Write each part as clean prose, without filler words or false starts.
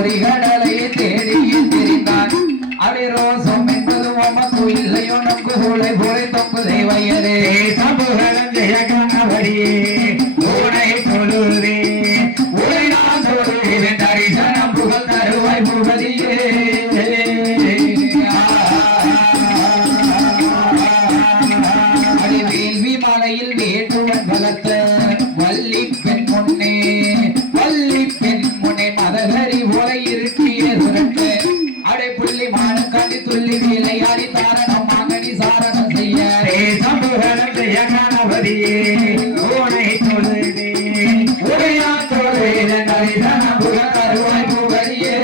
கடலை தேடி திரிந்தான் அடி ரோசம் என்பது உமக்கு இல்லையோ நங்கு ஹோலை போலை தொங்கு தேவையரே சம்புகளம் ஜெயகணபதியே ஊனை தொழுதே ஊரை நான் தொழுதேன் தரிசனம் புகழ் தருவாய் புகழியே அடி வேள்வி மலையில் வேட்டுவன் பலத்த வள்ளி பெண் முன்னே வள்ளி பெண் முன்னே மதகரி போல இருக்கிய சுரட்டு அடை புள்ளி மானக்காண்டி துள்ளி விளையாடி தாரணம் மகனி சாரணம் செய்ய சம்புகளம் செய்ய கணபதியே ஊனை தொழுதே ஊரையா தொழுதே தரிசனம் புகழ் தருவாய் புகழியே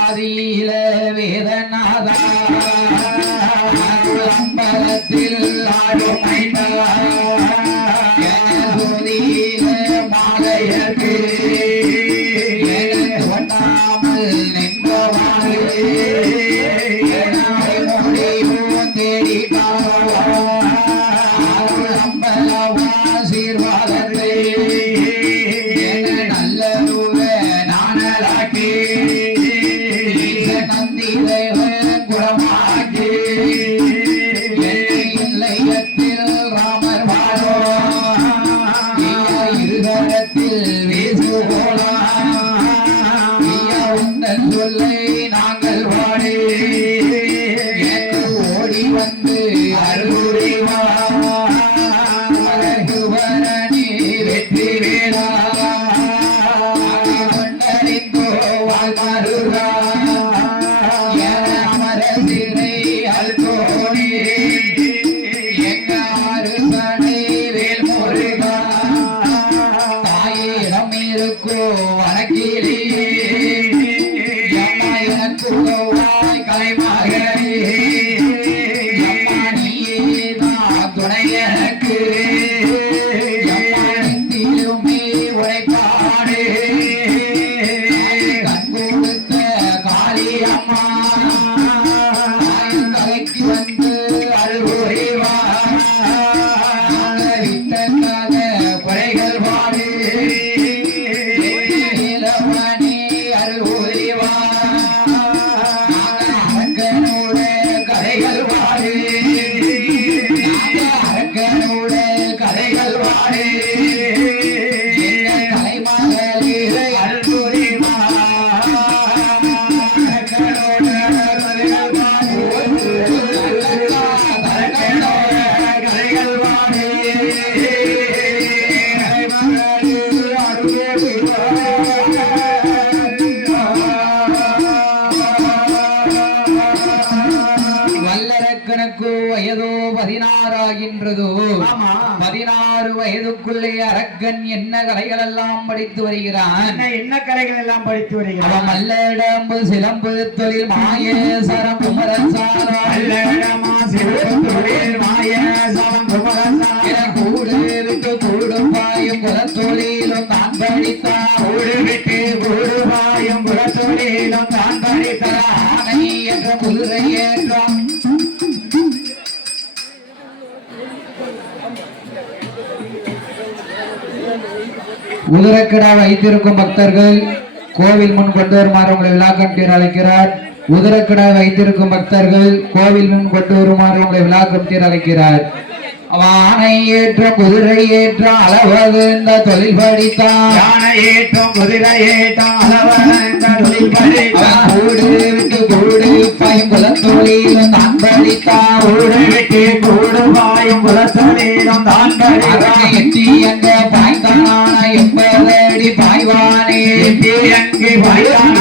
ஆதியில வேதநாதா அம்பலத்தில் ஆடும் மைந்தா மாலையர்க்கு ஒட்டாமல் நின்றவாறு முடிவும் தேடி அம்பலவாசீர்வாதத்தை நல்ல நானலாக்கி நந்தி தேவன் குணமாக்கி இல்லையத்தில் ராமர் வாழோ இருதரத்தில் வீசுகோளா உந்தன் சொல்லை நாங்கள் வாடி ஓடி வந்து அருள்வா மலகுவரணி வெற்றி வேளா கொண்டறிந்தோ வாழ்மருகா அமரசிறை அல்தோனி எங்க அருசனை வேல் முருகா தாயிடம் இருக்கோ வணக்கிலேயே எனக்குவாய் கலைமகனே நீயே நான் துணை எனக்கு திரும்பி உழைப்பாடு கண் கொடுத்த காளியம்மா கலைக்கு வந்து அருள்வா விட்டக்காக குறைகள் பாடு இளவனே அருள்வா அரக்கனோட கதைகள் பாடு அரக்கனோட கதைகள் பாடு கலைமகளே அருள்வா அரக்கனோட கதைகள் பாடு வல்லரக்கனுக்கு வயதோ 16 ஆகின்றதோ 16 வயதுக்குள்ளே அரக்கன் என்ன கலைகள் எல்லாம் படித்து வருகிறான் என்ன கலைகள் எல்லாம் படித்து வருகிறான் அவன் மல்லடம்பு சிலம்பு தொழில் மாயேசரம் குமரசாரம் மல்லடமா சிலம்பு தொழில் மாயேசரம் குமரசாரம் கூடு விட்டு கூடும் பாயும் குலத்தொழிலும் தான் படித்தான் கூடு விட்டு கூடு பாயும் குலத்தொழிலும் தான் படித்தான் ஆனை என்ற குதிரை ஏற்றம் உதிரக்கிடா வைத்திருக்கும் பக்தர்கள் கோவில் முன் கொண்டு வருமாறு உங்களை விழா கமிட்டியர் அழைக்கிறார். உதிரக்கிடா வைத்திருக்கும் பக்தர்கள் கோவில் முன் கொண்டு வருமாறு உங்களை விழா கமிட்டியர் அழைக்கிறார். ஆனை ஏற்றம் குதிரை ஏற்றம் அளவது இந்த தொழில் படித்தான் யானை ஏற்றம் குதிரை ஏற்றம் அளவது இந்த தொழில் படித்தான் கூடு விட்டு கூடு பாயும் குலத்தொழிலும் தான் படித்தான் கூடு விட்டு கூடு பாயும் குலத்தொழிலும் தான் படித்தான் எட்டி எங்க பாய்ந்தான 80 அடி பாய்வானே எட்டி எங்கு பாய்வான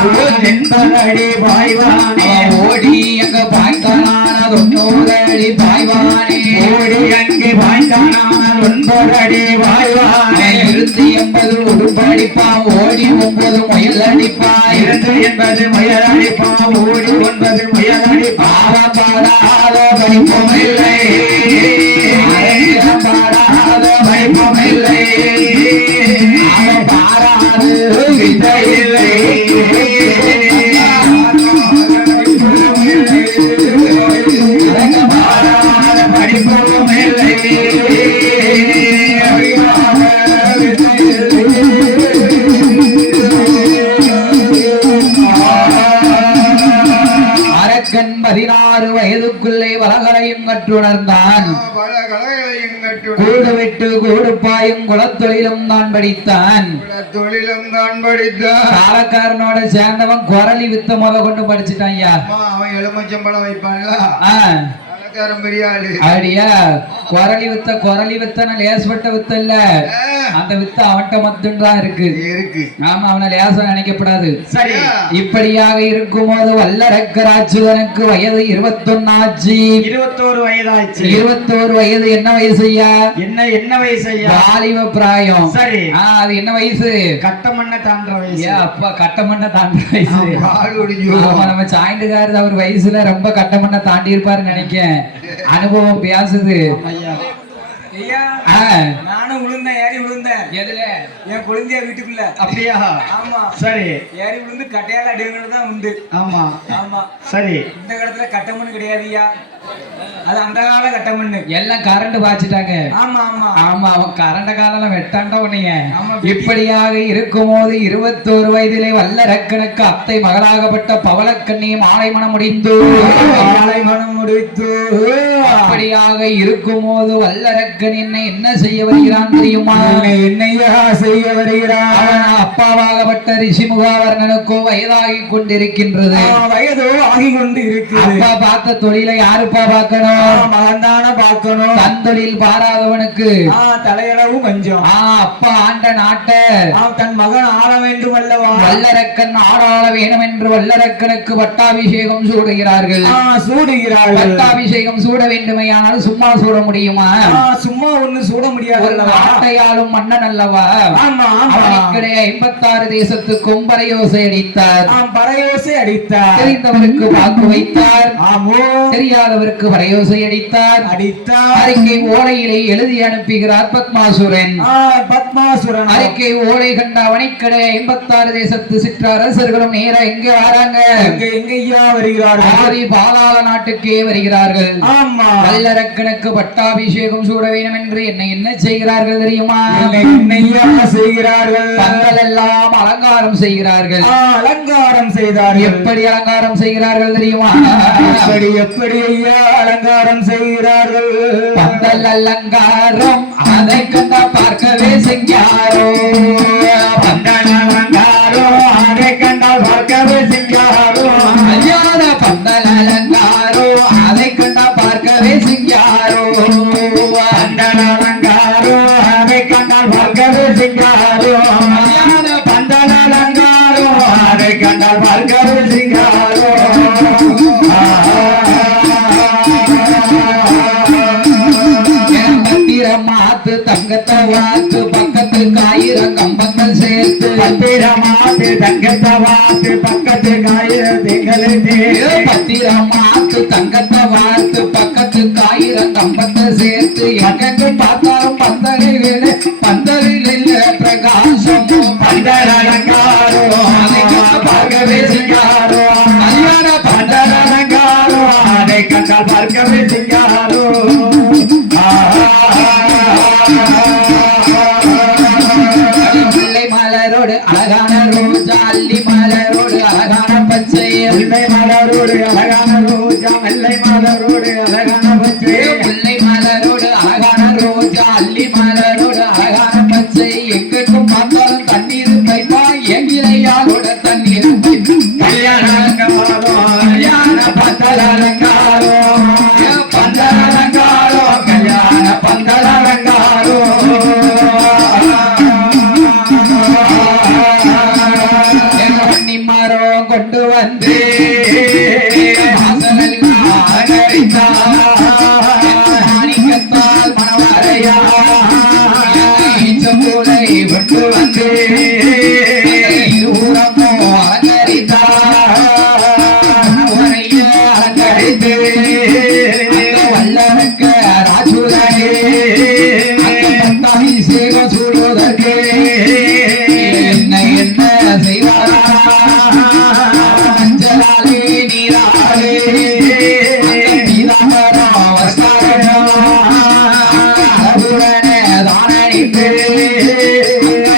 80 அடி பாய்வானே ஓடி எங்க பாய்ந்தான 90 அடி பாய்வானே ஓடி எங்கு பாய்ந்தான 90 அடி பாய்வானே இருந்து 80 உடுப்படிப்பான் ஓடி 9 முயல் அடிப்பான் இருந்து 80 முயல் அடிப்பான் ஓடி 9 முயல் அடிப்பான் பாடாத படிப்பும் இல்லை பாடாத படிப்பும் இல்லை பாராது வித்தை இல்லை படிப்பும் இல்லை கற்றுணர்ந்தான். பல கலைகளையும் கூடு விட்டு கூடு பாயும் குலத்தொழிலும் தான் படித்தான். தொழிலும் தான் படித்தான். காலக்காரனோட சேர்ந்தவன் குரலி வித்த முத கொண்டு படிச்சுட்டான் ஐயா. அவன் எலுமிச்சம்பழம் வைப்பான்ல கலக்காரன் பெரிய ஆளு. அப்படியா? குரலி வித்தன லேசப்பட்ட வித்த இல்ல, அந்த வித்து அவன்கிட்ட மட்டும்தான் இருக்கு. ஆமா, அவனை லேசம் நினைக்கப்படாது. சரி, இப்படியாக இருக்கும்போது வல்லரக்கராட்சுதனுக்கு வயது 21 ஆச்சு. 21 வயதாச்சு. 21 வயது என்ன வயசு ஐயா? என்ன வயசு ஐயா? வாலிப பிராயம். சரி, அது என்ன வயசு? கட்டமண்ண தாண்டுற வயசு. அப்பா கட்டமண்ண தாண்டுற வயசு. நம்ம சாய்ண்டுகாரது அவர் வயசுல ரொம்ப கட்டமண்ண தாண்டி இருப்பாருன்னு நினைக்கிறேன். அனுபவம் பேசுது. நானும் ஏறி விழுந்தேன். எதுல? என் குழந்தைய வீட்டுக்குள்ள. அப்படியா? ஆமா. சரி, ஏறி விழுந்து கட்டையால அடிவுகள் தான் உண்டு. ஆமா ஆமா. சரி, இந்த காலத்துல கட்டமண்ணு கிடையாதுயா, அது அந்த கால கட்டமண்ணு. எல்லாம் கரண்ட் பாய்ச்சிட்டாங்க. ஆமா ஆமா ஆமா, அவன் கரண்ட காலம் வெட்டாண்டா உன்னைய. இப்படியாக இருக்கும்போது 21 வயதிலே வல்லரக்கனுக்கு அத்தை மகளாகப்பட்ட பவளக்கண்ணி மாலை மனம் முடிந்து அப்படியாக இருக்கும்போது வல்லரக்கன் என்ன செய்ய வருகிறான் தெரியுமா? என்னையா செய்ய வருகிறான்? அவன் அப்பாவாகப்பட்ட ரிஷிமுகாவர்ணனுக்கோ வயதாகி கொண்டிருக்கின்றது. வயதோ ஆகி கொண்டு இருக்கு. அப்பா பார்த்த தொழிலை யாருப்பா பார்க்கணும்? மகன்தான பார்க்கணும். தன் தொழில் பாராதவனுக்கு தலையளவு கொஞ்சம். அப்பா ஆண்ட நாட்டை தன் மகன் ஆள வேண்டும் அல்லவா? வல்லரக்கன் ஆளாள வேணும் என்று வல்லரக்கனுக்கு பட்டாபிஷேகம் சூடுகிறார்கள். பட்டாபிஷேகம் சூட வேண்டுமையானால் சும்மா சூட முடியுமா? சும்மா ஒண்ணு சூட முடியாது. நாட்டையாளும் மன்னன் அல்லவா? அவனுக்கிடையே 56 தேசத்துக்கும் பறையோசை அடித்தார். தெரிந்தவருக்கு வாக்கு வைத்தார், தெரியாதவருக்கு பறையோசை அடித்தார். அறிக்கை ஓலையிலே எழுதி அனுப்புகிறார் பத்மாசுரன். அறிக்கை ஓலை கண்ட அவனைக்கிடையே 56 தேசத்து சிற்றரசர்களும் நேர எங்கே வராங்க? எங்கய்யா வருகிறார்கள்? பாலாள நாட்டுக்கே வருகிறார்கள். வல்லரக்கனுக்கு பட்டாபிஷேகம் சூட வேண்டும் என்று என்ன செய்கிறார்கள் தெரியுமா? என்னையா செய்கிறார்கள்? பந்தல் எல்லாம் அலங்காரம் செய்கிறார்கள். அலங்காரம் செய்தார்கள். எப்படி அலங்காரம் செய்கிறார்கள் தெரியுமா? எப்படி ஐயா அலங்காரம் செய்கிறார்கள்? பந்தல் அலங்காரம் அதை கண்ட பார்க்கவே செஞ்சாரோ. பந்தல் அலங்காரம் அதை கண்டால் பார்க்கவே செஞ்சாரோ. ஐயான பந்தல் அலங்காரோ அதை கண்ட பார்க்கவே செஞ்சாரோ. பந்தல் அலங்காரோ அதை கண்டால் பார்க்கவே செஞ்சாரோ. பந்தல் அலங்காரோ அதை கண்டால் பார்க்கவே செஞ்சாரோ. மாத்து தங்கத்தை வாத்து பக்கத்து காயிரம் கம்பங்கள் சேர்த்து. பத்திரமாத்து தங்கத்தை வாத்து பக்கத்து காயிரம் பத்திரமாத்து தங்கத்தை வாத்து பக்கத்து காயிரம் கம்பத்தை சேர்த்து. எங்கெங்கு பார்த்தாலும் பந்தலில் இல்ல பிரகாசமும். பந்தல் அலங்காரோ பார்க்கவே செஞ்சாரோ. கல்யாண பந்தல் அலங்காரோ அதை கண்டால் பார்க்கவே செஞ்சாரோ. பிள்ளை மலரோடு அழகான ரோஜா, அல்லி மலரோடு அழகான பச்சை. பிள்ளை மலரோடு அழகான ரோஜா, வெள்ளை மலரோடு அழகான பச்சை. பிள்ளை மலரோடு அழகான ரோஜா, அல்லி மலரோடு அழகான பச்சை. எங்கெங்கும் பார்த்தாலும் தண்ணீர் தைப்பா எங்கிலையாலோட தண்ணீர். கல்யாண அலங்காரோ கல்யாண பந்தல் அலங்காரோ. பந்தல் அலங்காரோ கல்யாண பந்தல் அலங்காரோ. மரம் கொண்டு வந்து மாணிக்கத்தால் மனவரையா மூளை கொண்டு வந்து ஊரமோ அலங்கரித்து வல்லனுக்கு ராஜுதனே அபிஷேகம் சூடுவதற்கு என்ன செய்வாரா? மஞ்சளாலே நீராலே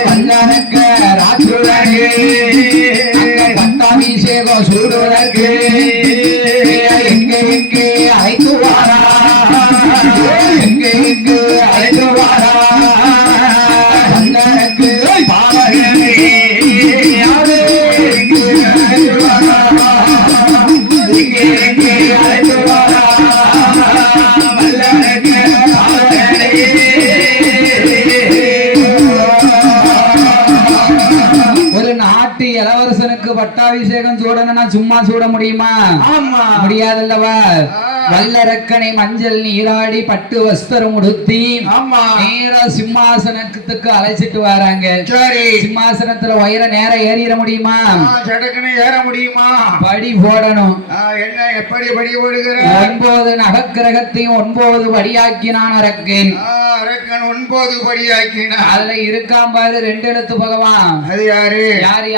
வல்லனுக்கு ராஜுதனே பட்டாபிஷேகம் சூடுவதற்கு எங்கே அழைத்து வாரா? பட்டாபிஷேகம் சூடணும்னா சும்மா சூட முடியுமா? ஆமா. முடியாதல்லவா? வல்லரக்கனை மஞ்சள் நீராடி பட்டு வஸ்திரம் உடுத்தி ஆமா. நேரா சிம்மாசனத்துக்கு அழைச்சிட்டு வராங்க. சரி. சிம்மாசனத்துல உயர நேர ஏறிட முடியுமா? சடக்குன்னு ஏற முடியுமா? படி போடணும். என்ன எப்படி படி போடுகிற? 9 நவக்கிரகத்தையும் 9 படியாக்கினான் அரக்கன். அரக்கன் 9 படியாக்கினான். அதுல இருக்கான் பாரு 2 எழுத்து பகவான். அது யாரு? யாரு?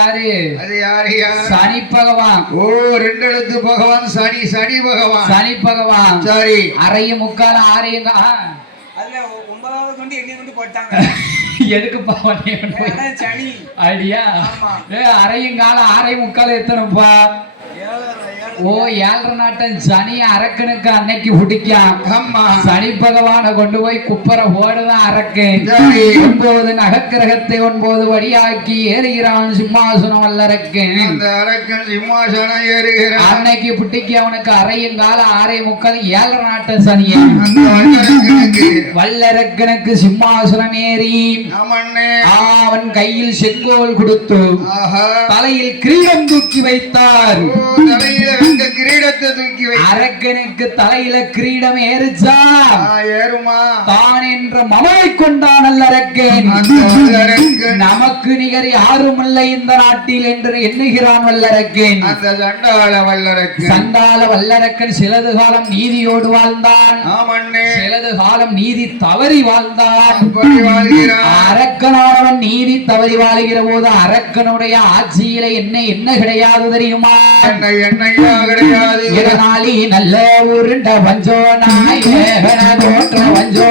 அது யாரு? சனி பகவான். ஓ, 2 எழுத்து பகவான் சனி பகவான். சனி பகவான். சரி. அறையும் முக்கால ஆரையும் அதுல 9வது கொண்டு எண்ணி கொண்டு போட்டாங்க. எதுக்குப்பா சனி ஐடியா? அரையும் கால ஆரையும் முக்கால எத்தனைப்பா? ஓ, 7 நாட்டம் சனி அரக்கனுக்கு அன்னைக்கு பிடிக்கான். சனி பகவான கொண்டு போய் குப்பர போடுதான் அரக்கன். 9 நகக்கிரகத்தை 9 வடியாக்கி ஏறுகிறான் சிம்மாசனம் வல்லரக்கன். அரக்கன் சிம்மாசனம் ஏறுகிறான். அன்னைக்கு பிடிக்க அவனுக்கு அரையும் கால 6:45 7 நாட்டம் சனிய வல்லரக்கனுக்கு சிம்மாசனம் ஏறி அவன் கையில் செங்கோல் கொடுத்து தலையில் கிரீடம் தூக்கி வைத்தார். கிரீடத்தை தூக்கி வை. அரக்கனுக்கு தலையில கிரீடம் ஏறுச்சா? ஏறுமா? தான் என்ற மமதை கொண்டான் அரக்கன். நமக்கு நிகர் யாரும் இல்லை இந்த நாட்டில் என்று எண்ணுகிறான் வல்லரக்கன். அந்த சண்டாள வல்லரக்கன் சிலது காலம் நீதியோடு வாழ்ந்தான். சிலது காலம் நீதி தவறி வாழ்ந்தான். அரக்கனானவன் நீதி தவறி வாழ்கிற போது அரக்கனுடைய ஆட்சியில என்ன கிடையாது தெரியுமா? கிடையாது. இதனாலே நல்ல உருண்ட வஞ்சோ நாயகன தோற்ற வஞ்சோ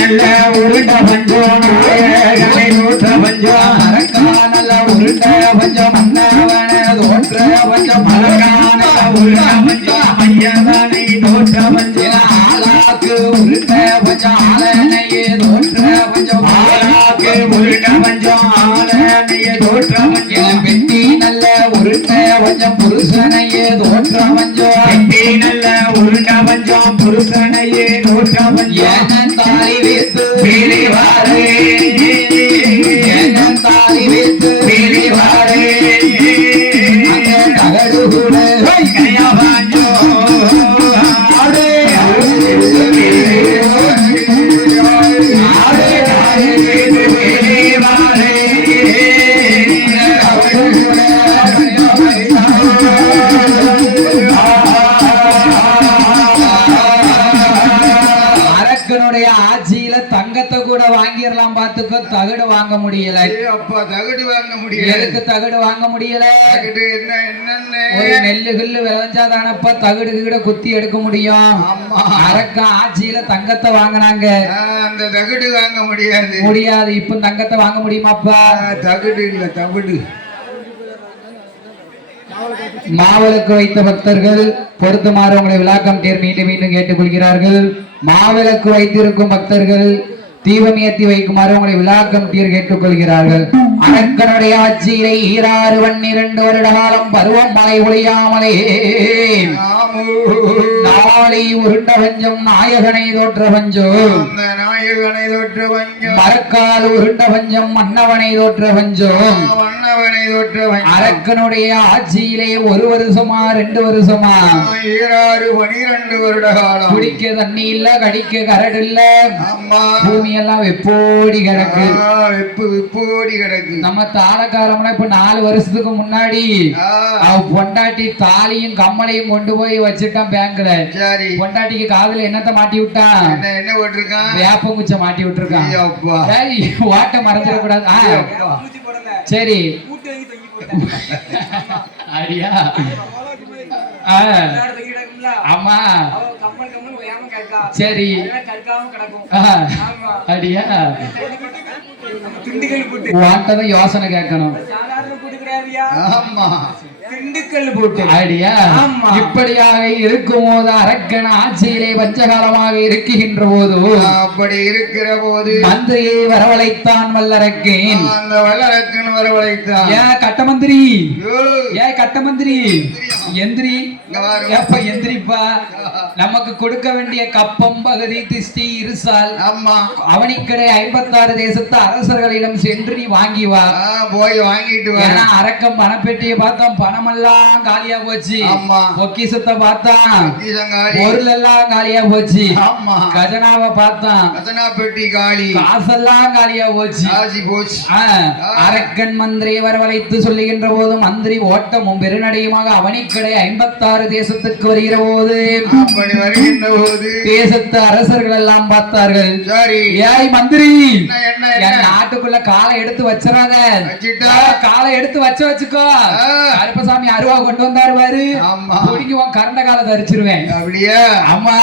நல்ல உருண்ட வஞ்சோ நாயகனை தோற்ற வஞ்சோ அரக்கா நல்ல உருண்ட வஞ்சோ மன்னவன தோற்ற வஞ்சோ மலகான உருண்ட வஞ்சோ ஐயவனை தோற்ற வஞ்சோ ஆளாக்கு உருண்ட வஞ்சோ ஆலனையே தோற்ற வஞ்சோ ஆளாக்கு உருண்ட வஞ்சோ ஆலனையே தோற்ற வஞ்சோ பெட்டி நல்ல உருண்ட வஞ்சோ புருஷனையே தோற்ற வஞ்சோ பெட்டி நல்ல உருண்ட வஞ்சோ புருஷனையே தோற்ற வஞ்சோ தாலி வைத்து பிரிவாரே தாலி வைத்து பிரிவாரே தகடு கூட கையா வாஞ்சோ ஆட்சியில தங்கத்தை கூட வாங்கிடலாம் பாத்துக்கோ, தகடு வாங்க முடியல. அப்பா தகடு வாங்க முடியல. எதுக்கு தகடு வாங்க முடியல? தகடு என்னன்னு ஒரு நெல்லு கில்லு விளைஞ்சாதானப்பா தகடு கிட குத்தி எடுக்க முடியும். அரக்க ஆட்சியில தங்கத்தை வாங்கினாங்க, அந்த தகடு வாங்க முடியாது. இப்ப தங்கத்தை வாங்க முடியுமாப்பா? தகடு இல்ல தகடு. மாவிளக்கு வைத்த பக்தர்கள் பொருத்துமாறு உங்களை விளக்கம் தேர் மீண்டும் மீண்டும் கேட்டுக்கொள்கிறார்கள். மாவிளக்கு வைத்திருக்கும் பக்தர்கள் தீபம் ஏற்றி வைக்குமாறு உங்களை விளக்கம் தீர் கேட்டுக்கொள்கிறார்கள். அரக்கனுடைய ஆட்சியிலே 12 வருட காலம் பருவம் மழை ஒழியாமலே நாளை உருண்ட பஞ்சம் நாயகனை தோற்ற பஞ்சம் மரக்கால் உருண்ட பஞ்சம் மன்னவனை தோற்ற பஞ்சம். அரக்கனுடைய ஆட்சியிலே 1 வருஷமா 2 வருஷமா 12 வருட காலம் குடிக்க தண்ணி இல்ல, கடிக்க கரடு இல்ல, பூமி எல்லாம் வெப்போடி கிடக்கு. நம்ம தாளக்காரம்னா இப்ப 4 வருஷத்துக்கு முன்னாடி அவ பொண்டாட்டி தாலியும் கம்மலையும் கொண்டு போய் வச்சுட்டான் பேங்க்ல. பொண்டாட்டிக்கு காதுல என்னத்த மாட்டி விட்டான்? என்ன போட்டிருக்கான்? வேப்பங்குச்ச மாட்டி விட்டுருக்கான். வாட்ட மறைஞ்சிடக்கூடாது. சரி அடியா ஆமா சரி அடியா வாட்டதான் யோசனை கேட்கணும். திண்டுக்கல் போட்டு ஐடியா. இப்படியாக இருக்கும் போது அரக்கன் ஆட்சியிலே பஞ்சகாலமாக இருக்கின்ற போது, அப்படி இருக்கிற போது மந்திரியை வரவழைத்தான் வல்லரக்கன். அந்த வல்லரக்கன் வரவழைத்தான். ஏன் கட்ட மந்திரி, ஏன் கட்ட மந்திரி எந்திரி இங்க வாரு. எப்ப எந்திரிப்பா நமக்கு கொடுக்க வேண்டிய கப்பம் பகுதி திஷ்டி இருசால் ஆமா அவனிக்கடை 56 தேசத்து அரசர்களிடம் சென்று நீ வாங்கி வா. போய் வாங்கிட்டு வா. ஏன்னா அரக்கம் பணப்பெட்டியை பார்த்தோம், பணமெல்லாம் காலியா போச்சு. ஆமா. பொக்கிசத்தை பார்த்தான், பொக்கிஷங்காளி. பொருள் எல்லாம் காலியா போச்சு. ஆமா. கஜனாவை பார்த்தான், கஜனா பெட்டி காளி. காசெல்லாம் காலியா போச்சு. காசி போச்சு. அரக்கன் மந்திரியை வரவழைத்து சொல்லுகின்ற போது மந்திரி ஓட்டமும் பெருநடையுமாக அவனிக்கடை 56 தேசத்துக்கு வருகிற போது அப்படி வருகின்ற போது தேசத்து அரசர்கள் எல்லாம் பார்த்தார்கள். சரி ஏய் மந்திரி, என்ன என்ன என் என்ன நாட்டுக்குள்ள காலை எடுத்து வச்சிடாத. வச்சிட்டா? காலை எடுத்து வச்சுக்கோ. கருப்பசாமி அருவா கொண்டு வந்தாரு பாரு, ஆமா. புடிங்கி உன் கரண்ட காலை தரிச்சிருவேன். அப்படியா? ஆமா.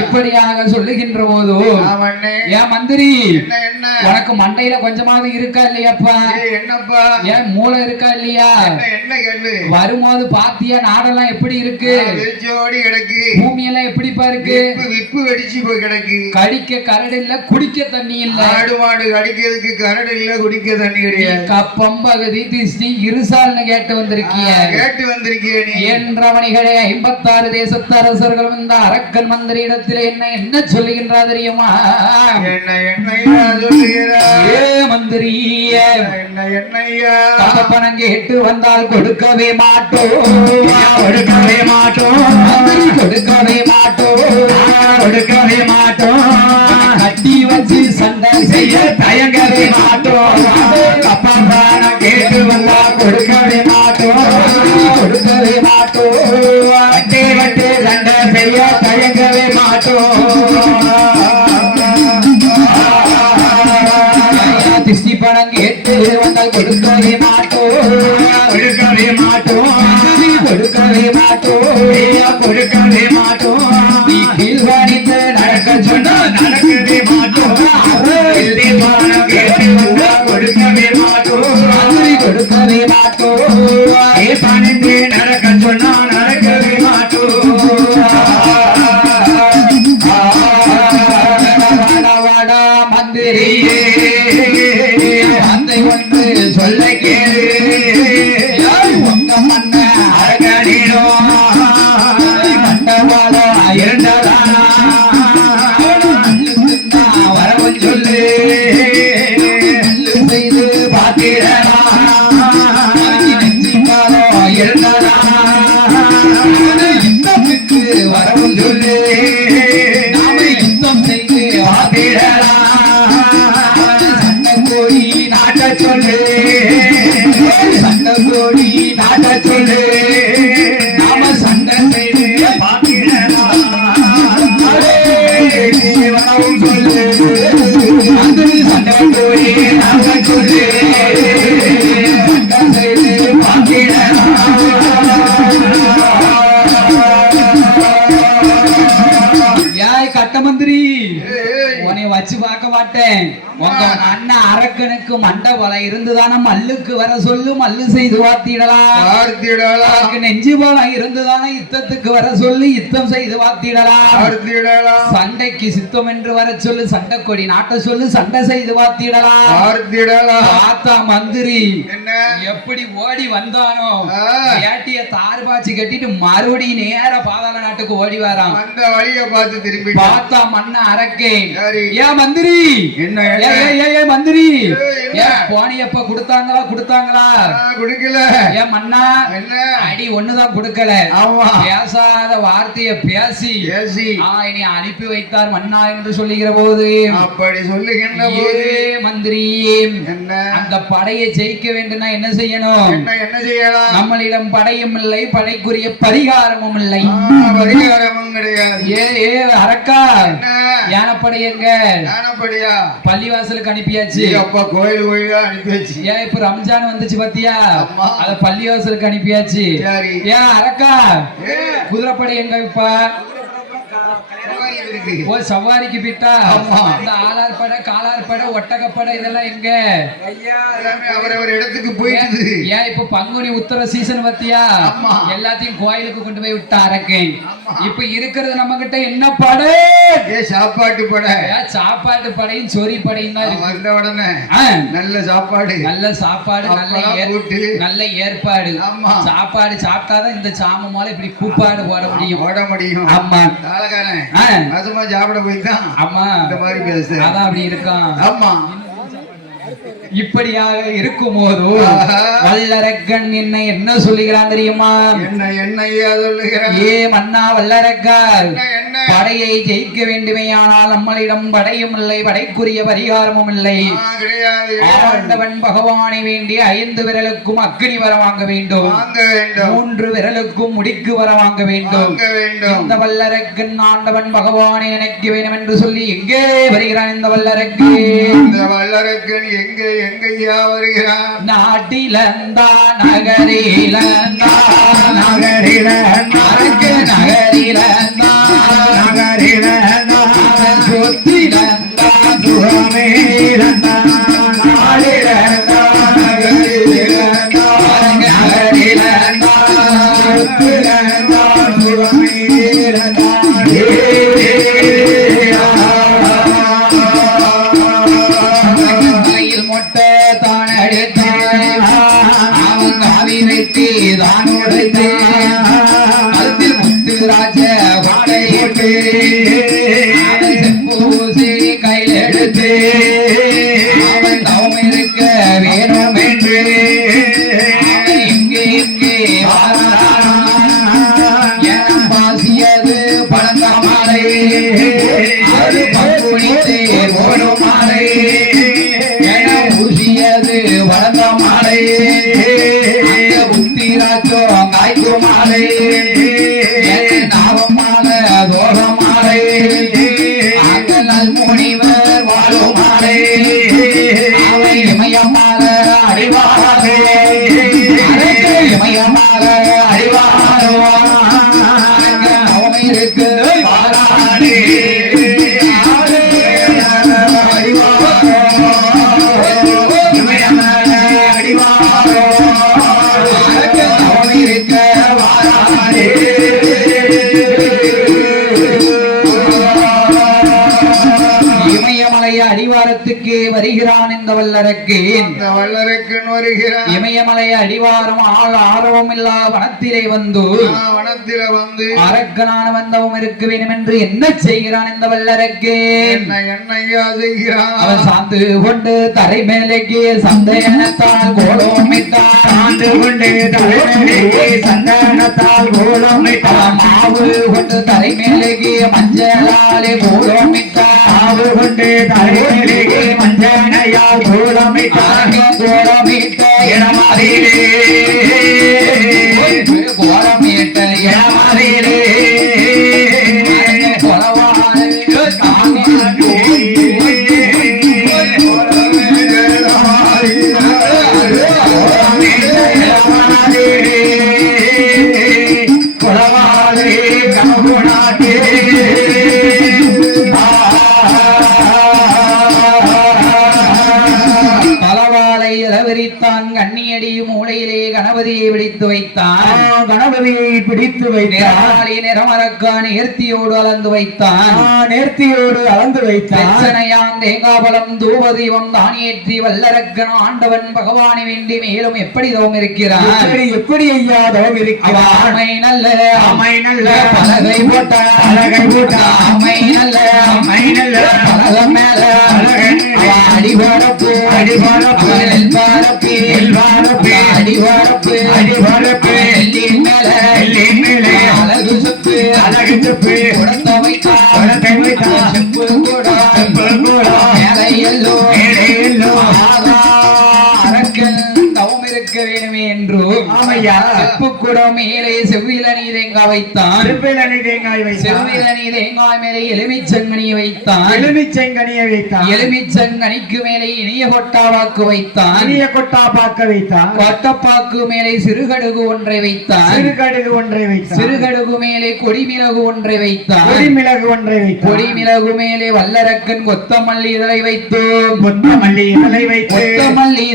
இப்படியாக சொல்லுகின்ற போது ஆமண்ணே. ஏன் மந்திரி, என்ன என்ன உனக்கு மண்டையில கொஞ்சமாவது இருக்கா இல்லையாப்பா? என்னப்பா? ஏன் மூளை இருக்கா இல்லையா? என்ன என்ன கேளு. வரும்போது பாத்தியா நாடெல்லாம் எப்படி இருக்கு? வெறிச்சோடி கிடக்கு. பூமியெல்லாம் எப்படிப்பா இருக்கு? விப்பு வெடிச்சு போய் கிடக்கு. கடிக்க கரடு இல்ல, குடிக்க தண்ணி இல்ல. ஆடு மாடு கடிக்கிறதுக்கு கரடு இல்ல, குடிக்க தண்ணி கிடையாது. கப்பம் பகுதி திஷ்டி இருசால்னு கேட்டு வந்திருக்கிய. கேட்டு வந்திருக்கிய நீ. என்றவனிகளே 56 தேசத்து அரசர்களும் இந்த அரக்கன் மந்திரி இடத்திலே என்ன சொல்லுகின்றா தெரியுமா? என்ன என்னையா சொல்லுகிறா? ஏ மந்திரி, என்ன என்னையா? பணம் கேட்டு வந்தால் கொடுக்கவே மாட்டோம், கொடுக்கவே மாட்டோம், கொடுக்கவே மாட்டோம், கொடுக்கவே மாட்டோம். கட்டி வச்சு சண்டை செய்ய தயங்கவே மாட்டோம். கப்பம் கேட்டு வந்தா கொடுக்கவே மாட்டோம், கொடுக்கவே மாட்டோம். வட்டே வட்டே சண்டை செய்ய தயங்கவே மாட்டோம். திஷ்டி பணம் கேட்டு வந்தால் கொடுக்கவே மாட்டோம், கொடுக்கவே மாட்டோம், கொடுக்கவே மாட்டோம், கொடுக்கவே மாட்டோம். நீ கீழ்வாணிந்து நடக்க சொன்னா நடக்கவே மாட்டோம். கேட்டு வந்தா கொடுக்கவே மாட்டோம், கொடுக்கவே மாட்டோம். பணிந்து நடக்க சொன்னா நடக்கவே மாட்டோம். வாடா மந்திரியே, தந்தை ஒன்று சொல்ல கேளு. உங்க மன்ன அரகனிடோ மண்டபாலம் இருந்ததானா வரவும் சொல்லு, செய்து பார்த்திடலாம். நெஞ்சிக்காலம் இருந்ததா யுத்தத்துக்கு வரவும் சொல்லு, நாம யுத்தம் செய்து பார்த்திடலாம். சண்டை கோடி நாட்ட சொல்லு, சண்டை கோடி நாட்ட சொல்லு, நாம சண்டை செய்து பார்த்திடலாம். வரவும் சொல்லு, அந்த சண்டை கோடி நாட்ட சொல்லு, சண்டை செய்து பார்த்திடலாம். ஏய் கட்ட மந்திரி, உன்னை வச்சு பார்க்க மாட்டேன். உங்க அண்ணன் அரக்கனுக்கு மண்டபலம் இருந்துதானே மல்லுக்கு வர சொல்லு, மல்லு செய்து வாத்திடலாம். பார்த்திடலாம். உனக்கு நெஞ்சு பலம் இருந்துதானே யுத்தத்துக்கு வர சொல்லி யுத்தம் செய்து வாத்திடலாம். பார்த்திடலாம். சண்டைக்கு சித்தம் என்று வர சொல்லு, சண்டை கொடி நாட்ட சொல்லு, சண்டை செய்து வாத்திடலாம். பார்த்திடலாம். தாத்தா மந்திரி என்ன எப்படி ஓடி வந்தானோ, ஆ. ஏட்டிய தார்பாச்சி கட்டிட்டு மறுபடியும் நேர பாதாள நாட்டுக்கு ஓடி வரான். அந்த வழியை பார்த்து திரும்பி பார்த்தா மண்ண அரக்கே. சரி. ஏன் மந்திரி, என்ன ஏ, என்ன? ஏ, ஏ, ஏ, மந்திரி, என்ன? ஏன் போனியப்ப கொடுத்தாங்களா? குடுக்கல. ஏன் மன்னா, என்ன? அடி ஒண்ணுதான் கொடுக்கல. ஆமா. பேசாத வார்த்தைய பேசி ஏசி. என்னை அனுப்பி வைத்தார் மன்னா என்று சொல்லுகிற போது, அப்படி சொல்லுகின்ற போது ஏ மந்திரி, என்ன அந்த படையை ஜெயிக்க வேண்டும்னா என்ன செய்யணும்? என்ன என்ன செய்யலாம்? நம்மளிடம் படையும் இல்லை, படைக்குரிய பரிகாரமும் இல்லை. பரிகாரமும் கிடையாது. ஏ ஏ அரக்கா, என்ன யானைப்படை எங்க? ஞானப்படியா? பள்ளிவாசலுக்கு அனுப்பியாச்சு. அப்பா கோயிலா அனுப்பி வச்சு. ஏன் இப்ப ரம்ஜான் வந்துச்சு பாத்தியா, ஆமா. அத பள்ளிவாசலுக்கு அனுப்பியாச்சு. சரி. ஏன் அரக்கா, ஏ, குதிரைப்படை எங்க இப்ப? கோயில் இருக்கு. ஓ சவாரிக்கு போயிட்டா. ஆமா. இந்த ஆளார் படை, காலார் படை, ஒட்டகப்படை இதெல்லாம் எங்க? எல்லாமே அவரவர் இடத்துக்கு போயிடுது. ஏன் இப்ப பங்குனி உத்தர சீசன் பத்தியா, ஆமா. எல்லாத்தையும் கோயிலுக்கு கொண்டு போய் விட்டா அரக்கேன். ஆமா. இப்ப இருக்கிறது நம்ம கிட்ட என்ன படை? சாப்பாட்டு படை. சாப்பாட்டு படையும் சொறி படையும் தான் இருக்கு. வந்த உடனே நல்ல சாப்பாடு, நல்ல சாப்பாடு, நல்ல ஏற்பாடு. சாப்பாடு சாப்பிட்டாதான் இந்த சாம மேல இப்படி கூப்பாடு போட முடியும். ஆமா, தாளக்காரன் அதுமா சாப்பிட போய்தான். ஆமா, இந்த மாதிரி பேசு. அதான் அப்படி இருக்கான். ஆமா, இப்படியாக இருக்கும் போது வல்லரக்கன் என்ன சொல்லுகிறான் தெரியுமா? என்னையா சொல்லுகிறான்? ஏ மன்னா வல்லரக்கா, படையை ஜெயிக்க வேண்டுமேயானால் நம்மளிடம் படையும் இல்லை, படைக்குரிய பரிகாரமும் இல்லை. ஆண்டவன் பகவானை வேண்டி 5 விரலுக்கும் அக்னி வர வாங்க வேண்டும், 3 விரலுக்கும் முடிக்கு வர வாங்க வேண்டும். இந்த வல்லரக்கன் ஆண்டவன் பகவானை நினைக்க வேண்டும் என்று சொல்லி எங்கே வருகிறான் இந்த வல்லரக்கு? இந்த வல்லரக்கன் எங்கய்யா வருகிறான்? நாட்டிலந்தா நகரிலந்தா நகரிலந்தா நகரிலந்தா நகரிலந்தா சொத்திலந்தா சுகமேலந்தா நாளிலந்தா நகரிலந்தா நகரிலந்தா சொத்திலந்தா சுகமேலந்தா மொட்டை தான் எடுத்தான், அவன் காவி வைத்து தான் உடைத்தான், அதில் முத்து ராஜ வாடை போட்டு செப்பூசி கையில் எடுத்து அவன் தவம் இருக்க வேணும் என்று அவன் எங்கே என பாசியது பழந்த மாலை, அது பங்குனித்தே ஓடும் மாலை, வளர்ந்த மாலை, அந்த புத்திராஜோ காய்க்கு மாலை, நாவம் மாலை, தோகம் மாலை, அந்த நல்முனிவர் வாழும் மாலை, அவை இமயமால அடிவாரே, இமயமால அடிவாரோ அவன் இருக்கு வாரானே. அடிவாரத்துக்கு வருகிறான் இந்த வல்லரக்கன் வருகிறான். இமயமலை அடிவாரம் ஆரவம் இல்லா வனத்திலே வந்து அரக்கனான வந்தவம் இருக்க வேண்டும் என்று என்ன செய்கிறான் இந்த வல்லரக்கன்? அவன் சாந்து கொண்டு தரை மேலேக்கு சந்தேகத்தால் கோலோமிட்டான், சாந்து கொண்டு தரை மேலேக்கு சந்தேகத்தால் கோலோமிட்டான், மாவு கொண்டு தரை மேலேக்கு மஞ்சளாலே கோலோமிட்டான், மாவு கொண்டு தரை மேலேக்கு மஞ்சனையால் கோலமிட்டான், கோலமிட்ட இடமாதிலே கோலமிட்ட இடமாதிலே கண்ணியடி மூளையிலே கணபதியை பிடித்து வைத்தான், கணபதியை பிடித்து வைத்தார். நிறமரக்கா நேர்த்தியோடு அளந்து வைத்தான், நேர்த்தியோடு அளந்து வைத்தான். தேங்காபலம் தூபதீபம் தான் ஏற்றி வல்லரக்கன் ஆண்டவன் பகவானை வேண்டி மேலும் எப்படி தவம் இருக்கிறான்? எப்படி ஐயா தவம் இருக்கிறான்? அமை நல்ல பலகை போட்ட அமை நல்ல பலகம் மேல அடிவாரப்பு அடிவாரப்பு அடிவாரப்பு அழகு செப்பு குடத்தை வைத்தான், செப்பு கூட மேலை எல்லோ அரக்கன் தவம் இருக்க வேணுமே என்று செப்பு கூட மேலே செவ்விலனி தேங்காய் வைத்தான், செவ்விலனி தேங்காய் மேலே எலுமிச்சங்கனியை வைத்தான், எலுமிச்சங்கனிக்கு மேலே இனிய கொட்டாவாக்கு வைத்தான், கொட்டப்பாக்கு மேலே சிறுகடுகு ஒன்றை வைத்தான், சிறுகடுகு மேலே கொடிமிளகு ஒன்றை வைத்தான், கொடிமிளகு மேலே வல்லரக்கன் கொத்தமல்லி இதழை வைத்தோம், கொத்தமல்லி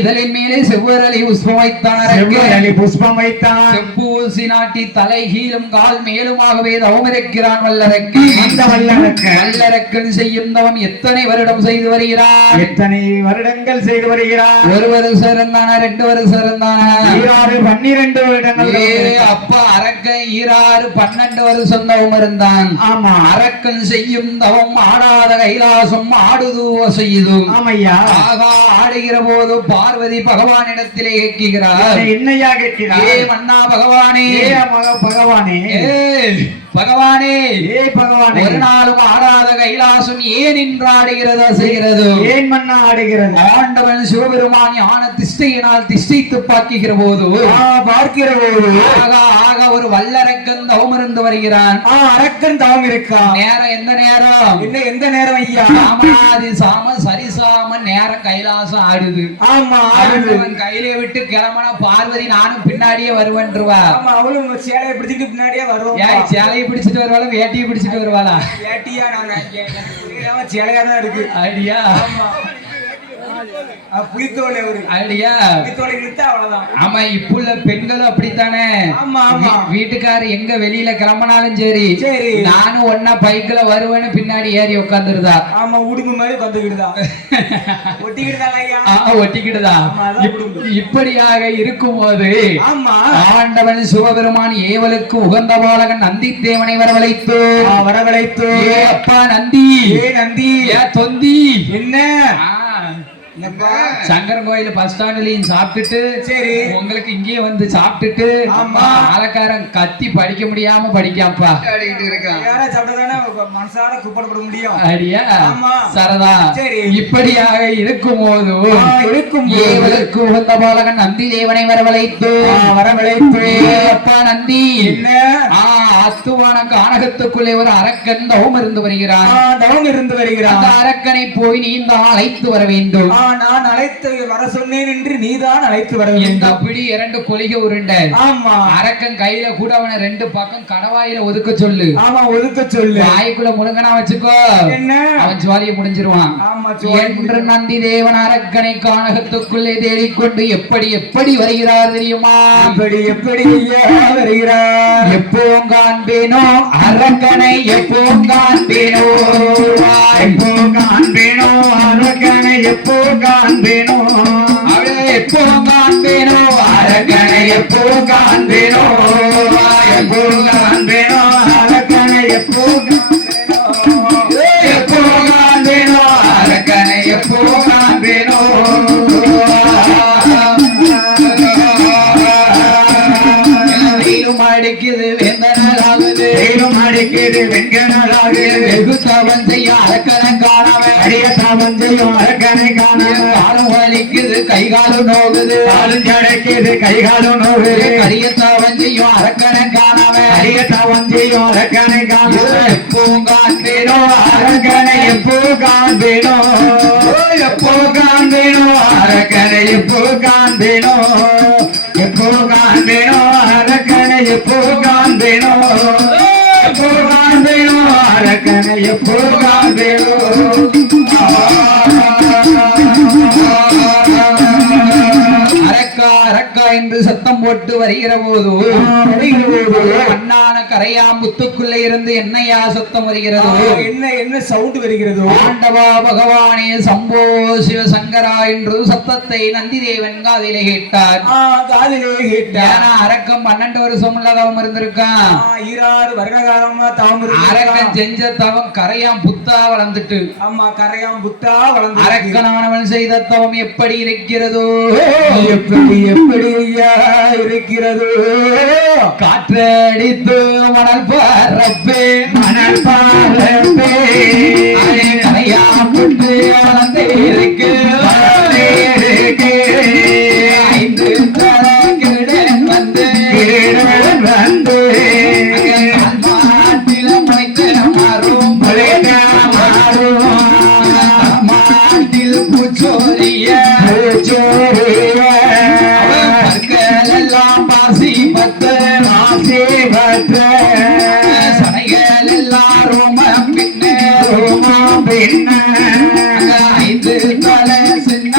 இதழின் மேலே செவ்வரளி புஷ்பம் வைத்தான், அரளி புஷ்பம் வைத்தான் செப்பூசி நாட்டி தலைகீழும் கால் மேலுமாகவே தவமிருக்கிறான் வல்லரக்கு. அந்த வல்லரக்கு வல்லரக்கன் செய்யும் தவம் எத்தனை வருடம் செய்து வருகிறான்? எத்தனை வருடங்கள் செய்து வருகிறார்? ஒரு வருஷம் இருந்தானா 2 வருஷம் இருந்தானா? 12 வருடங்கள். அப்பா அரக்கன் 12 வருஷம் தவம் இருந்தான். ஆமா. அரக்கன் செய்யும் தவம் ஆடாத கைலாசம் ஆடுதுவோ செய்யுதும். ஆமையா. ஆகா ஆடுகிற போது பார்வதி பகவானிடத்திலே கேட்கிறார். என்னையா கேட்கிறார்? ஏ மன்னா பகவானே, பகவானே, பகவானே, பகவானே, ஒரு நாளும் ஆடாத கைலாசம் ஏன் இன்று ஆடுகிறதா செய்கிறது? ஏன் மன்னா ஆடுகிறது? ஆண்டவன் சிவபெருமான் ஞான திஷ்டையினால் திஷ்டைத்து பார்க்கிற போது பார்க்கிற போது ஆக ஒரு வல்லரக்கன் தவம் இருந்து வருகிறான். அரக்கன் தவம் இருக்கான். நேரம் எந்த நேரம்? எந்த நேரம் ஐயா? சாமாதி சாம சரிசாம நேரம் கைலாசம் ஆடுது. ஆமா. ஆண்டவன் கையிலே விட்டு கிளம்பனா பார்வதி நானும் பின்னாடியே வருவேன்றவா. அவளும் சேலையை பிடிச்சிட்டு பின்னாடியே வருவோம். சேலையை பிடிச்சிட்டு வருவாளா வேட்டியை பிடிச்சிட்டு வருவாளா? வேட்டியா? நாங்க சேலையா தான் இருக்கு. ஐடியா புளித்தோலை ஐடியா புளித்தோலை இழுத்தா அவ்வளவுதான். ஆமா, இப்ப உள்ள பெண்களும் அப்படித்தானே. வீட்டுக்காரர் எங்க வெளியில கிளம்பினாலும் சரி சரி நானும் ஒன்னா பைக்ல வருவேன்னு பின்னாடி ஏறி உட்காந்துருதா. ஆமா, உடும்பு மாதிரி உட்காந்துக்கிட்டுதா. ஒட்டிக்கிட்டுதா. இப்படியாக இருக்கும் போது ஆண்டவன் சிவபெருமான் ஏவலுக்கு உகந்த பாலகன் நந்தி தேவனை வரவழைத்து அப்பா நந்தி, நந்தி தொந்தி என்ன சங்கரன் கோயில் பஸ் ஸ்டாண்ட்லயும் சாப்பிட்டுட்டு சரி உங்களுக்கு இங்கேயே வந்து சாப்பிட்டுட்டு ஆலக்காரன் கத்தி படிக்க முடியாம படிக்காப்பா மனசார கூப்பிட முடியும். சரதா இப்படியாக இருக்கும் போது ஏவலுக்கு உகந்த பாலகன் நந்தி தேவனை வரவழைத்து அப்பா நந்தி அத்துவான கானகத்துக்குள்ளே ஒரு அரக்கன் தவம் இருந்து வருகிறான். அந்த அரக்கனை போய் நீ அழைத்து வர வேண்டும். நான் அழைத்து வர சொன்னேன் என்று நீதான் அழைத்து வர வேண்டும். அப்படி 2 கொலிகை உருண்டை. ஆமா. அரக்கன் கையில கூட அவனை 2 பக்கம் கடவாயில ஒதுக்க சொல்லு. ஆமா, ஒதுக்க சொல்லு. வாய்க்குள்ள முருங்கனா வச்சுக்கோ. என்ன அவன் ஜுவாலியை முடிஞ்சிருவான். என்று நந்தி தேவன் அரக்கனை கானகத்துக்குள்ளே தேடிக்கொண்டு எப்படி எப்படி வருகிறார் தெரியுமா? எப்படி வருகிறார்? எப்போ காண்பேனோ அரக்கனை, எப்போ காண்பேனோ, எப்போ காண்பேனோ அரக்கனை, எப்போ காண்பேனோ, எப்போ காண்பேனோ அரக்கனை, எப்போ காண்பேனோ, எப்போ காண்பேனோ அரக்கனை, எப்போ எப்போ காண்பேனோ அரக்கனை, எப்போ காண்பேனோ. அடிக்குது வேந்தனாகுது, அடிக்குது வெங்கனாகுது, வெகு தவம் செய்ய அரக்கனை காணாம, அடிய தவம் செய்யும் அரக்கனை காணாம, காலம் வலிக்குது கைகாலும் நோகுது, காலும் ஜடைக்குது கைகாலும் நோகுது, கரிய தவம் செய்யும் அரக்கனை காணாம, அடிய தவம் செய்யும் அரக்கனை காணாம, எப்போ காண்பேனோ அரக்கனை, எப்போ காண்பேனோ, எப்போ காண்பேனோ அரக்கனை, எப்போ காண்பேனோ, எப்போ காண்பேனோ அரக்கனை, எப்போ காண்பேனோ, எப்போ காண்பேனோ அரக்கனை, எப்போ காண்பேனோ. அரக்கா அரக்கா என்று சத்தம் போட்டு வருகிற போது அண்ணான கரையாம் முத்துக்குள்ளே இருந்து என்னையா சத்தம் வருகிறது? என்ன சவுண்ட் வருகிறது? ஆண்டவா பகவானே சம்போ சிவசங்கரா என்று சத்தத்தை நந்தி தேவன் காதிலே கேட்டார். அரக்கம் 12 வருஷம் உள்ள தவம் இருந்திருக்கான். 26 வருட காலமா தவம் இருக்கு. அரக்கன் செஞ்ச தவம் கரையாம் புத்தா வளர்ந்துட்டு. ஆமா, கரையாம் புத்தா வளர்ந்து. அரக்கனானவன் செய்த தவம் எப்படி இருக்கிறதோ, எப்படி இருக்கிறது? காற்றடித்து மணல் பரப்பே, மணல் பரப்பே, கரையாம் புத்து வளர்ந்து இருக்கு, 5 தலகிடன் வந்து மாட்டில முளைத்து மாறும், மாட்டில் பூச்சோரிய எல்லாம் பாசி பத்த சடைகள் எல்லாரும் பின்ன 5 தலை சின்ன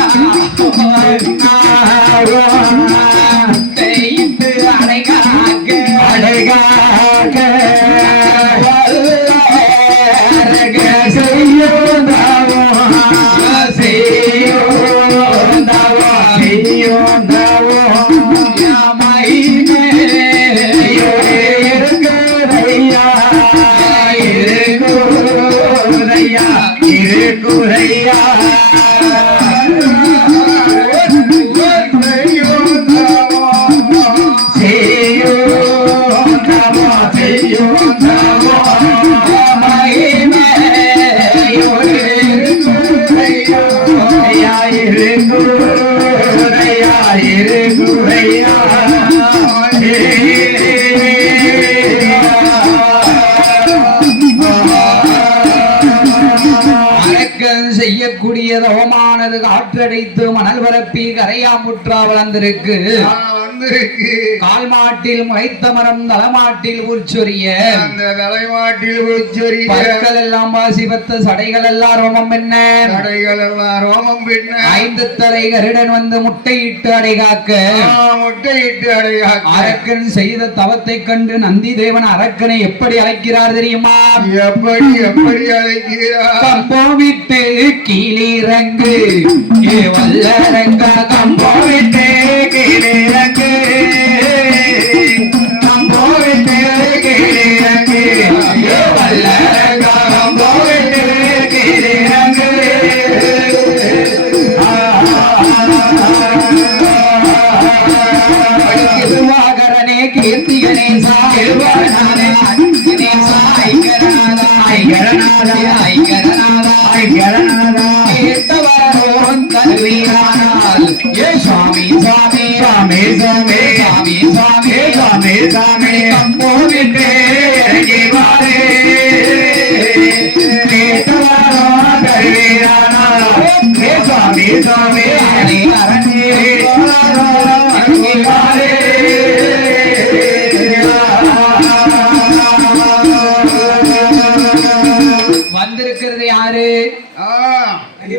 இருக்குதையா செய்யக்கூடிய தவமானது காற்றடைத்து மணல் பரப்பி கரையாமுற்றா வளர்ந்திருக்கு கால் மாட்டில் முளைத்த மரம் தலைமாட்டில் உற்சொரிய அந்த தலைமாட்டில் உற்சொரிய பற்கள் எல்லாம் வாசிபத்த சடைகள் எல்லாம் ரோமம் என்ன சடைகள் எல்லாம் ரோமம் பின்ன 5 தலை கருடன் வந்து முட்டையிட்டு அடைகாக்க முட்டையிட்டு அடைகாக்க அரக்கன் செய்த தவத்தை கண்டு நந்தி தேவன் அரக்கனை எப்படி அழைக்கிறார் தெரியுமா எப்படி அழைக்கிறார் கம்போ விட்டு கீழிறங்கு ஏ வல்லரங்கா கம்போ விட்டு கீழிறங்கு கம்போ விட்டு கீழிறங்கு ஏ வல்லரங்கா கம்போ விட்டு கீழிறங்கு திருவாகரனே கீர்த்தி கணேசா திருவாகரனே கணேசா ஐங்கரநாதா ஐங்கரநாதா ஐங்கரநாதா ஐங்கரநாதா கேட்டவரோன் கருவீரானால் ஏ சுவாமி சுவாமி சுவாமி சுவாமி சுவாமி சுவாமி சுவாமி சுவாமி கம்போ விட்டு இறங்கி வாரே கேட்டவரோன் கருவீரானால் ஏ சுவாமி சுவாமி அரணே அரணே இறங்கி வாரே வந்திருக்கிறது யாரு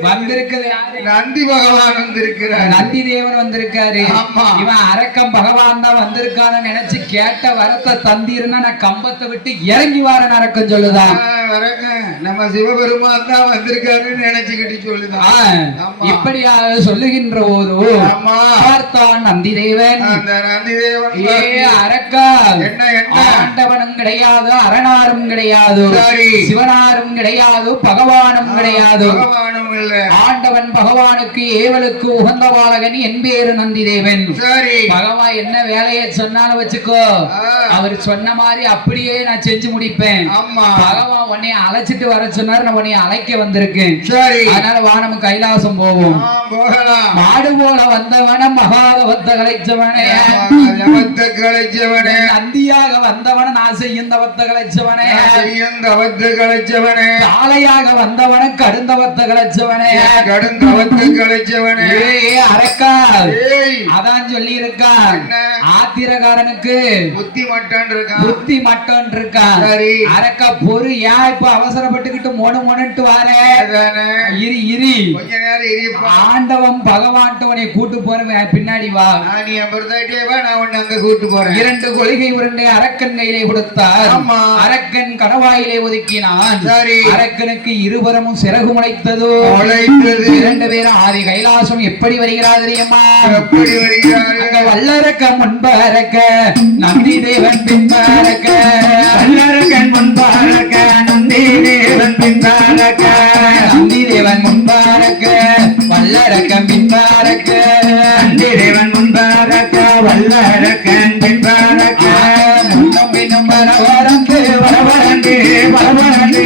வந்திருக்கிறது யாரு நந்தி பகவான் வந்திருக்கிறார் நந்தி தேவன் வந்திருக்காரு இவன் அரக்கம் பகவான் தான் வந்திருக்கான்னு நினைச்சு கேட்ட வரத்தை தந்திருந்தா நான் கம்பத்தை விட்டு இறங்கி வாரன் அரக்கம் சொல்லுதான் நம்ம சிவபெருமான் தான் வந்திருக்காருன்னு நினைச்சுக்கிட்டு சொல்லுதான் இப்படியாக சொல்லுகின்ற போது பார்த்தான் நந்தி தேவன் நந்தி தேவன் ஏ அரக்கா என்ன ஆண்டவனும் கிடையாது அரணாரும் கிடையாது சிவனாரும் கிடையாது பகவானும் கிடையாது ஆண்டவன் பகவானுக்கு ஏவலுக்கு உகந்த பாலகன் என் பேரு நந்தி தேவன் பகவான் என்ன வேலையை சொன்னாலும் வச்சுக்கோ அவர் சொன்ன மாதிரி அப்படியே நான் செஞ்சு முடிப்பேன் பகவான் உன்னை அழைச்சிட்டு வர சொன்னாரு நான் உன்னை அழைக்க வந்திருக்கேன் அதனால வா நம்ம கைலாசம் போவோம் மாடு போல வந்தவன மகாதவத்த கலைச்சவனே நந்தியாக வந்தவன நான் செய்யும் தவத்த கலைச்சவனே காளையாக வந்தவன கடுந்தவத்த கலைச்சவனே அரக்கா அதான் சொல்லி இருக்கான் ஆத்திரக்காரனுக்கு புத்தி மட்டும் இருக்கா அரக்கா பொறு ஏன் இப்ப அவசரப்பட்டுக்கிட்டு மொணுன்ட்டு வார இரி இரி ஆண்டவன் பகவான் உன்னை கூட்டு போறேன் பின்னாடி வா அங்க கூட்டு போறேன் 2 கொள்கை உருண்டை அரக்கன் கையிலே கொடுத்தார் அரக்கன் கடவாயிலே ஒதுக்கினான் அரக்கனுக்கு இருபுறமும் சிறகு முளைத்ததோ 2 பேரும் ஆதி கைலாசம் எப்படி வருகிறார் தெரியுமா அங்க வல்லரக்க முன்பரக்க நந்தி தேவன் பின்பரக்க வல்லரக்கன் முன்பரக்க நந்தி தேவன் பின்பரக்க நந்தி தேவன் முன்பரக்க வல்லரக்கம் பின்பரக்க நந்தி தேவன் முன்பரக்க வல்லரக்கன் பின்பரக்க முன்னும் பின்னும் வரவரந்து வரவரந்து வரவரந்து